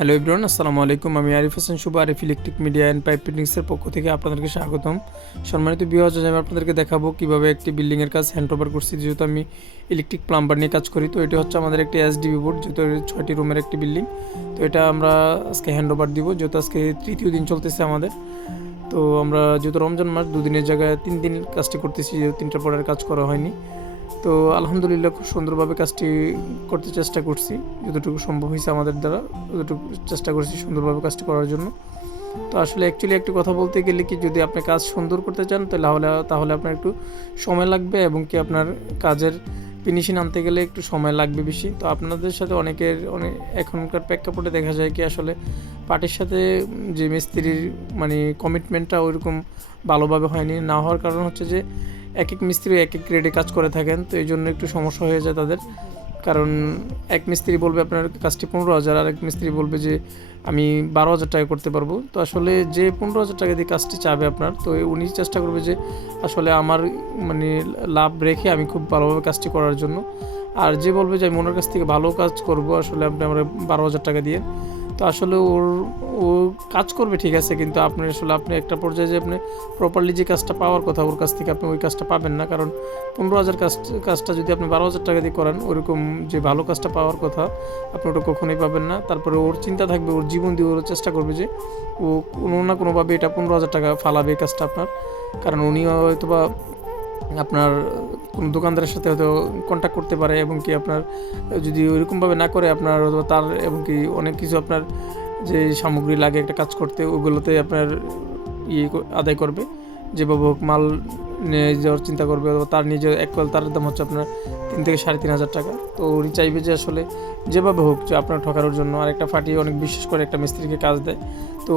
Hello Ibran আসসালামু আলাইকুম। আমি Arif Hasan Shuvo, Arif electric media and pipe ফিটিংসের পক্ষ থেকে আপনাদেরকে স্বাগতম। সম্মানিত বিহাজ আমি আপনাদেরকে দেখাবো কীভাবে একটি বিল্ডিংয়ের কাজ হ্যান্ড ওভার করছি। যেহেতু আমি ইলেকট্রিক প্লাম্বার নিয়ে কাজ করি, তো এটা হচ্ছে আমাদের একটি এসডিবি বোর্ড যেহেতু ছয়টি রুমের একটি বিল্ডিং তো এটা আমরা আজকে হ্যান্ড ওভার দিব, যেহেতু আজকে তৃতীয় দিন চলতেছে আমাদের। তো আমরা যেহেতু রমজান মাস, দুদিনের জায়গায় তিন দিন কাজটি করতেছি, যেহেতু তিনটার পরের কাজ করা হয়নি। তো আলহামদুলিল্লাহ খুব সুন্দরভাবে কাজটি করতে চেষ্টা করছি, যতটুকু সম্ভব হয়েছে আমাদের দ্বারা ততটুকু চেষ্টা করছি সুন্দরভাবে কাজটি করার জন্য। তো আসলে অ্যাকচুয়ালি একটি কথা বলতে গেলে কি, যদি আপনি কাজ সুন্দর করতে চান, তাহলে তাহলে আপনার একটু সময় লাগবে এবং কি আপনার কাজের ফিনিশিং আনতে গেলে একটু সময় লাগবে বেশি। তো আপনাদের সাথে অনেকের, অনেক, এখনকার প্রেক্ষাপটে দেখা যায় কি, আসলে পার্টির সাথে যে মিস্ত্রির মানে কমিটমেন্টটা ওইরকম ভালোভাবে হয়নি। না হওয়ার কারণ হচ্ছে যে এক এক মিস্ত্রি এক এক গ্রেডে কাজ করে থাকেন, তো এই জন্য একটু সমস্যা হয়ে যায় তাদের। কারণ এক মিস্ত্রি বলবে আপনার কাজটি পনেরো হাজার আর এক মিস্ত্রি বলবে যে আমি বারো হাজার টাকা করতে পারব। তো আসলে যে পনেরো হাজার টাকা দিয়ে কাজটি চাবে আপনার, তো উনি চেষ্টা করবে যে আসলে আমার মানে লাভ রেখে আমি খুব ভালোভাবে কাজটি করার জন্য। আর যে বলবে যে আমি ওনার কাছ থেকে ভালো কাজ করব, আসলে আপনি আমার বারো হাজার টাকা দিয়ে তো আসলে ওর, ও কাজ করবে, ঠিক আছে, কিন্তু আপনি আসলে আপনি একটা পর্যায়ে যে আপনি প্রপারলি যে কাজটা পাওয়ার কথা, ওর কাছ থেকে আপনি ওই কাজটা পাবেন না। কারণ পনেরো হাজার কাজ, কাজটা যদি আপনি বারো হাজার টাকা দিয়ে করেন, ওরকম যে ভালো কাজটা পাওয়ার কথা, আপনি ওটা কখনোই পাবেন না। তারপরে ওর চিন্তা থাকবে, ওর জীবন দিয়ে ওর চেষ্টা করবে যে ও কোনো না কোনোভাবে এটা পনেরো হাজার টাকা ফালাবে কাজটা আপনার। কারণ উনি হয়তো বা আপনার কোনো দোকানদারের সাথে হয়তো কন্ট্যাক্ট করতে পারে, এবং কি আপনার যদি ওইরকমভাবে না করে আপনার তার, এবং কি অনেক কিছু আপনার যে সামগ্রী লাগে একটা কাজ করতে, ওগুলোতে আপনার ইয়ে আদায় করবে। যেভাবে হোক মাল নিয়ে যাওয়ার চিন্তা করবে, অথবা তার নিজের এক কল তার দাম হচ্ছে আপনার তিন থেকে সাড়ে তিন হাজার টাকা। তো উনি চাইবে যে আসলে যেভাবে হোক যে আপনার ঠকানোর জন্য। আর একটা ফাটিয়ে অনেক বিশেষ করে একটা মিস্ত্রিকে কাজ দেয়। তো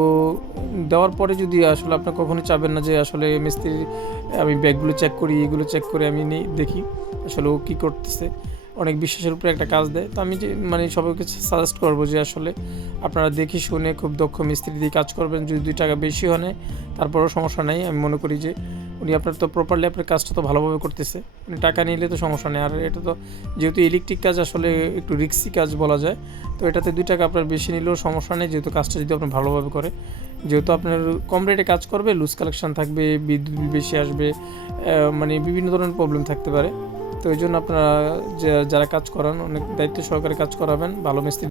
দেওয়ার পরে যদি আসলে আপনি কখনোই চাবেন না যে আসলে মিস্ত্রির আমি ব্যাগগুলো চেক করি, এগুলো চেক করে আমি নিই দেখি আসলে ও কী করতেছে। অনেক বিশ্বাসের উপরে একটা কাজ দেয়। তো আমি যে মানে সবাইকে সাজেস্ট করব যে আসলে আপনারা দেখে শুনে খুব দক্ষ মিস্ত্রি দিয়ে কাজ করবেন। যদি দুই টাকা বেশি হয় তারপরেও সমস্যা নেই। আমি মনে করি যে উনি আপনার তো প্রপারলি আপনার কাজটা তো ভালোভাবে করতেছে। উনি টাকা নিলে তো সমস্যা নেই। আর এটা তো যেহেতু ইলেকট্রিক কাজ আসলে একটু রিক্সি কাজ বলা যায়, তো এটাতে দুই টাকা আপনার বেশি নিলেও সমস্যা নেই। যেহেতু কাজটা যদি আপনি ভালোভাবে করে, যেহেতু আপনার কম রেটে কাজ করবে লুজ কালেকশন থাকবে, বিদ্যুৎ বেশি আসবে মানে বিভিন্ন ধরনের প্রবলেম থাকতে পারে। তো ওই জন্য আপনারা যারা কাজ করান অনেক দায়িত্ব সহকারে কাজ করাবেন ভালো মিস্ত্রি